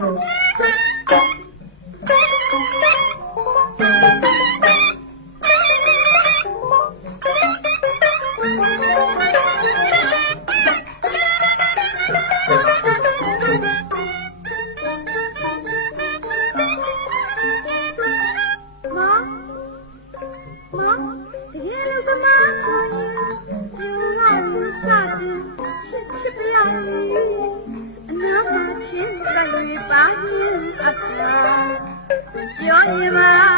Yeah. ချင်းတိုင်းပါရ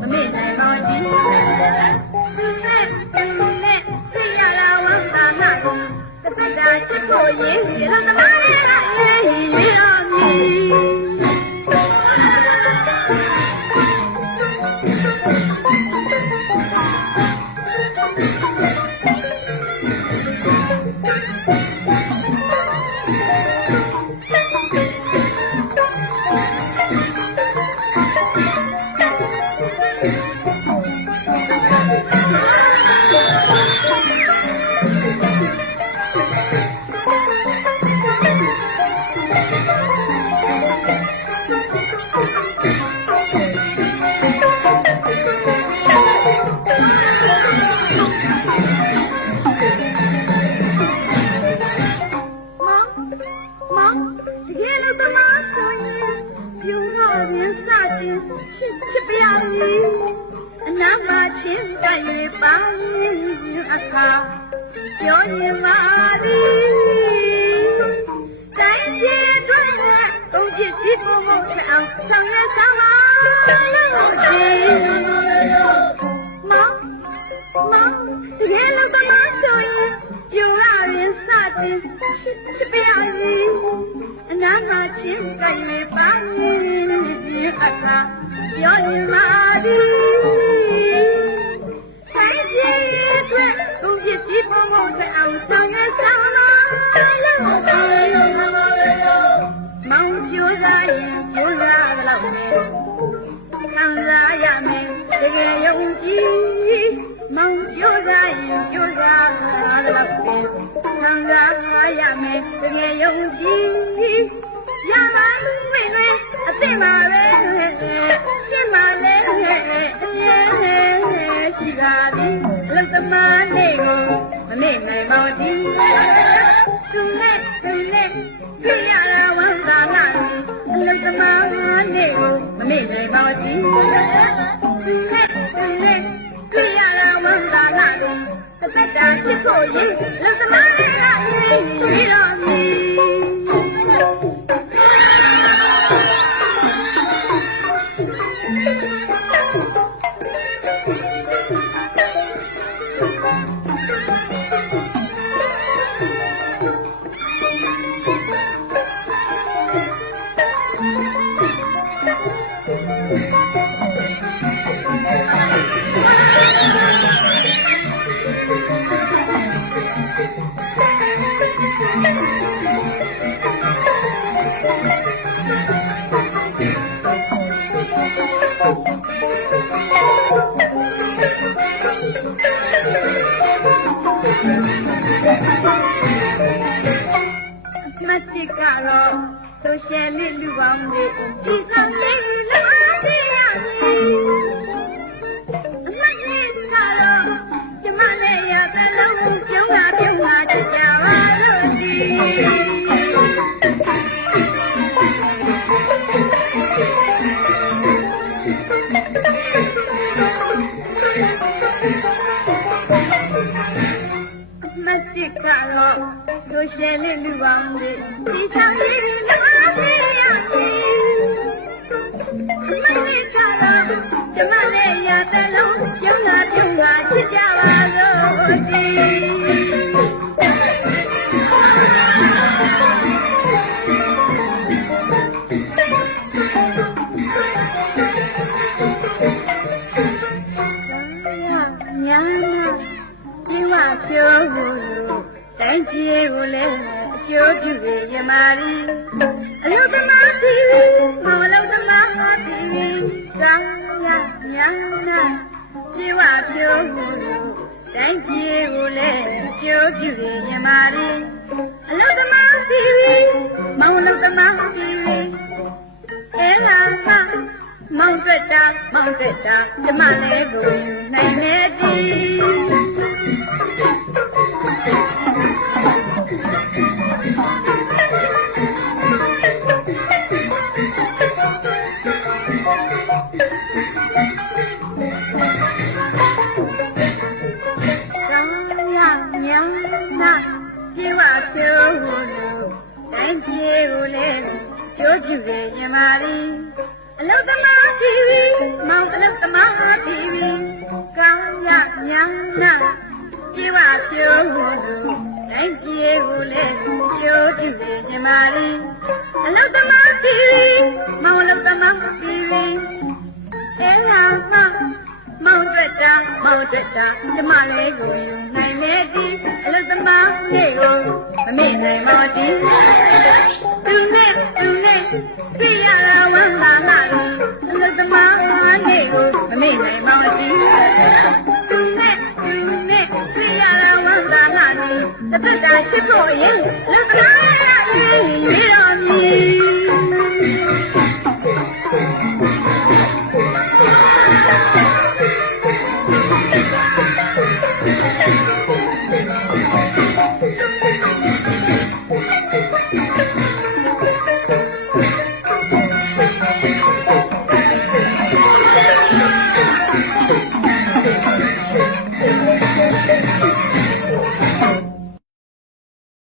မမေ့နိုင်ပါဘူးသူနဲ့သူနဲ့ပြရတာဝမ်းသာလာတော့တစ်ဖက်ကချစ်ဖို့ရင်အလုသမားလေးကရေးရ တော် ချစ်ချစ်ပြရည်အနာမချင်းတိုင်ရပါရင်အခါပြောရင်မာဒီတိုင်းပြေတွေ့ကုန်ချစ်စီပုံမအောင်ဆောင်ရဆောင်လာ ပြောရင်မာဒီဆိုင်ကြီးအတွက်ဘုံပစ္စည်းပေါ်မတဲ့အောင်ဆောင်ရဆောင်လာလို့မောင်ကျိုးစားရင်ကျိုးစားတော့မယ်ခံစားရမယ်တကယ်ယုံကြည်မောင်ကြိုးစားရင်ကြိုးစားတော့ပြန်ခံစားရမယ်တကယ်ယုံကြည်ရပါမယ်ဝင်အသိပါ မားလေးကိုမမေ့နိုင်ပါဘူးသူနဲ့သူနဲ့ပြရတာဝမ်းသာလာအလုသမားလေးကိုမမေ့နိုင်ပါဘူးသူနဲ့သူနဲ့ပြရတာဝမ်းသာလာတစ်ဖက်ကချစ်ဖို့ရင်အလုသမားလေးကရေးပြီးတော့မီ မတ်တိကတော့ဆိုရှယ်လစ်လူပေါင်းတွေဒီဆောင်လေးလာပြရစီ စစ်ခါတော့ဆိုရှယ်လူပေါင်းတွေဒီဆောင်ရည်နားပြေရ ကျိုးပြုရမာရီအလုသမားတီမလုသမားတီသာယာညာနာဒီဝဖြိုးကိုတိုင်းကြီးကိုလည်းအကျိုးပြုရမာရီအလုသမားတီမောင်လုသမားတီအဲလာမမောင်သက်တာမောင်သက်တာကျမလည်းကိုယူနိုင်နေသည် တိုင်းပြေကိုလည်းကျိုးပြုစေညမာရီအလုသမားတီဗီမောင်အလုသမားတီဗီကောင်းရညာနာပြေဝဖြိုးဟုလို့တိုင်းပြေကိုလည်းကျိုးပြုစေညမာရီအလုသမားတီဗီမောင်အလုသမားတီဗီအဲလာမမောင်သက်တာမောင်သက်တာကျမလေးကိုယူနိုင်လေဒီအလသမားလေးကိုမမေ့နိုင်ပါဒီ